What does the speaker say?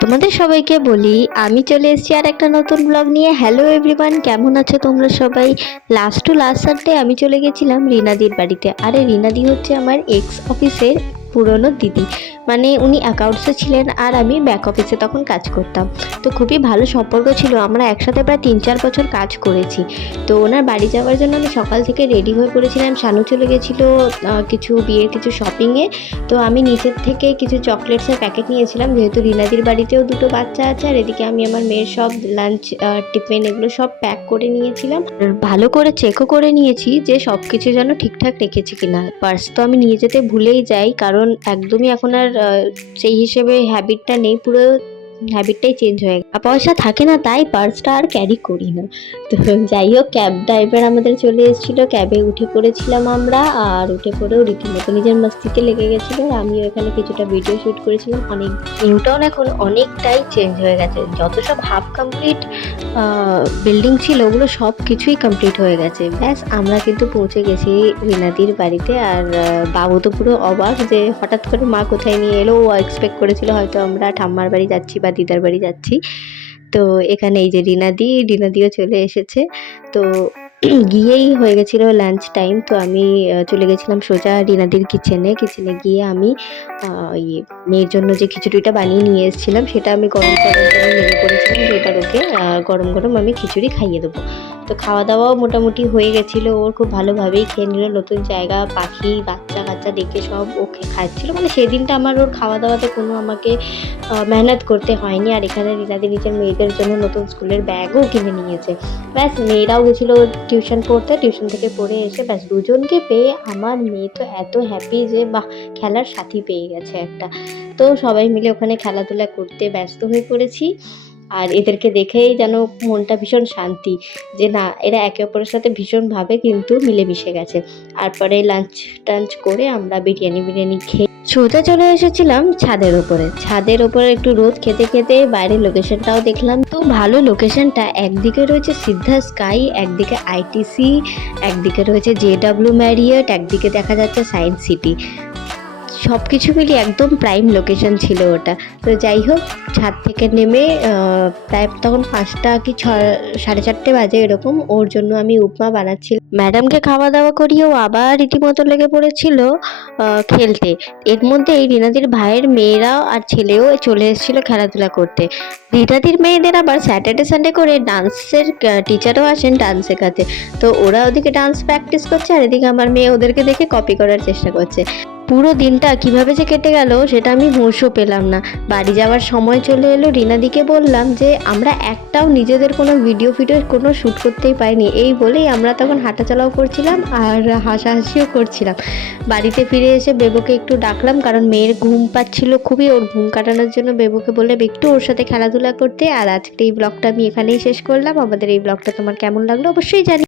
তোমাদের সবাইকে বলি, আমি চলে এসেছি আর একটা নতুন ব্লগ নিয়ে। হ্যালো এভরিওয়ান কেমন আছো তোমরা সবাই? লাস্ট টু লাস্ট সানডে আমি চলে গেছিলাম রিনাদির বাড়িতে। আরে রিনাদি হচ্ছে আমার এক্স অফিসের পুরনো দিদি। মানে উনি অ্যাকাউন্টসে ছিলেন আর আমি ব্যাক অফিসে তখন কাজ করতাম। তো খুবই ভালো সম্পর্ক ছিল। আমরা একসাথে প্রায় তিন চার বছর কাজ করেছি। তো ওনার বাড়ি যাওয়ার জন্য আমি সকাল থেকে রেডি হয়ে পড়েছিলাম। শানু চলে গেছিল কিছু বিয়ের কিছু শপিংয়ে তো আমি নিচের থেকে কিছু চকলেটসের প্যাকেট নিয়েছিলাম। যেহেতু রিনাদির বাড়িতেও দুটো বাচ্চা আছে আর এদিকে আমি আমার মেয়ের সব লাঞ্চ টিফিন এগুলো সব প্যাক করে নিয়েছিলাম। ভালো করে চেকও করে নিয়েছি যে সব কিছু যেন ঠিকঠাক রেখেছি কিনা। পার্স তো আমি নিয়ে যেতে ভুলেই যাই। কারণ একদমই এখন আর সেই হিসেবে হ্যাবিটটা নেই পুরো হ্যাবিটটাই চেঞ্জ হয়ে গেছে পয়সা থাকে না, তাই পার্সটা আর ক্যারি করি না। তো যাই হোক ক্যাব ড্রাইভার আমাদের চলে এসেছিল। ক্যাবে উঠে পড়েছিলাম আমরা, আর উঠে পড়েও রীতিমতো নিজের মস্তিতে লেগে গেছিল। আর আমিও এখানে কিছুটা ভিডিও শুট করেছিলাম। অনেক নিউ টাউন এখন অনেকটাই চেঞ্জ হয়ে গেছে। যত সব হাফ কমপ্লিট বিল্ডিং ছিল, ওগুলো সব কিছুই কমপ্লিট হয়ে গেছে। ব্যাস, আমরা কিন্তু পৌঁছে গেছি রিনাদির বাড়িতে। আর বাবু তো পুরো অবাক যে হঠাৎ করে মা কোথায় নিয়ে এলো। ও এক্সপেক্ট করেছিল হয়তো আমরা ঠাম্মার বাড়ি যাচ্ছি বা দিদার বাড়ি যাচ্ছি। তো এখানে এই যে রিনাদি রিনাদিও চলে এসেছে। তো গিয়েই হয়ে গেছিল লাঞ্চ টাইম তো আমি চলে গেছিলাম সোজা রিনাদির কিচেনে কিচেনে গিয়ে আমি ওই মেয়ের জন্য যে খিচুড়িটা বানিয়ে নিয়ে এসেছিলাম, সেটা আমি গরম করার জন্য মেনে পড়েছিলাম এবার ওকে গরম গরম আমি খিচুড়ি খাইয়ে দেবো। তো খাওয়া দাওয়াও মোটামুটি হয়ে গেছিল। ওর খুব ভালোভাবেই খেয়ে নিল। নতুন জায়গা, পাখি, বাচ্চা কাচ্চা দেখে সব ওকে খাচ্ছিলো। মানে সেদিনটা আমার ওর খাওয়া দাওয়াতে কোনো আমাকে মেহনত করতে হয়নি। আর এখানে রিনাদি নিজের মেয়েদের জন্য নতুন স্কুলের ব্যাগও কিনে নিয়েছে। ব্যাস, মেয়েরাও গেছিল টিউশন পড়তে। টিউশন থেকে পড়ে এসে ব্যাস দুজনকে পেয়ে আমার মেয়ে তো এত হ্যাপি যে, বাহ, খেলার সাথী পেয়ে গেছে একটা। তো সবাই মিলে ওখানে খেলাধুলা করতে ব্যস্ত হয়ে পড়েছি। আর এদেরকে দেখেই যেন মনটা ভীষণ শান্তি যে না, এরা একে অপরের সাথে ভীষণভাবে কিন্তু মিলেমিশে গেছে। আর পরে লাঞ্চ টাঞ্চ করে আমরা বিরিয়ানি বিরিয়ানি খেয়ে সোজা চলে এসেছিলাম ছাদের ওপরে ছাদের ওপরে একটু রোদ খেতে খেতে বাইরের লোকেশনটাও দেখলাম। তো ভালো লোকেশনটা একদিকে রয়েছে সিদ্ধা স্কাই, একদিকে আইটিসি একদিকে রয়েছে জে ডাব্লিউ ম্যারিয়ট একদিকে দেখা যাচ্ছে সায়েন্স সিটি। সব কিছু মিলিয়ে একদম প্রাইম লোকেশন ছিল ওটা। তো যাই হোক, ছাদ থেকে নেমে প্রায় তখন পাঁচটা কি ছ, সাড়ে চারটে বাজে এরকম, ওর জন্য আমি উপমা বানাচ্ছি। ম্যাডামকে খাওয়া দাওয়া করিয়েও আবার রীতিমতো লেগে পড়েছিল খেলতে। এর মধ্যে এই রিনাদির ভাইয়ের মেয়েরাও আর ছেলেও চলে এসেছিল খেলাধুলা করতে। রিনাদির মেয়েদের আবার স্যাটারডে, সানডে করে ডান্সের টিচারও আসেন ডান্স শেখাতে। তো ওরা ওদিকে ডান্স প্র্যাকটিস করছে আর এদিকে আমার মেয়ে ওদেরকে দেখে কপি করার চেষ্টা করছে। পুরো দিনটা কীভাবে যে কেটে গেল, সেটা আমি হুঁশও পেলাম না। বাড়ি যাওয়ার সময় চলে এলো রিনাদিকে বললাম যে, আমরা একটাও নিজেদের কোনো ভিডিও ফিডিও কোনো শ্যুট করতেই পাইনি এই বলেই আমরা তখন হাঁটাচলাও করছিলাম আর হাসাহাসিও করছিলাম। বাড়িতে ফিরে এসে বেবুকে একটু ডাকলাম, কারণ মেয়ের ঘুম পাচ্ছিল খুবই। ওর ঘুম কাটানোর জন্য বেবুকে বললাম, একটু ওর সাথে খেলাধুলা করতে। আর আজকে এই ব্লগটা আমি এখানেই শেষ করলাম। আমাদের এই ব্লগটা তোমার কেমন লাগল অবশ্যই জানি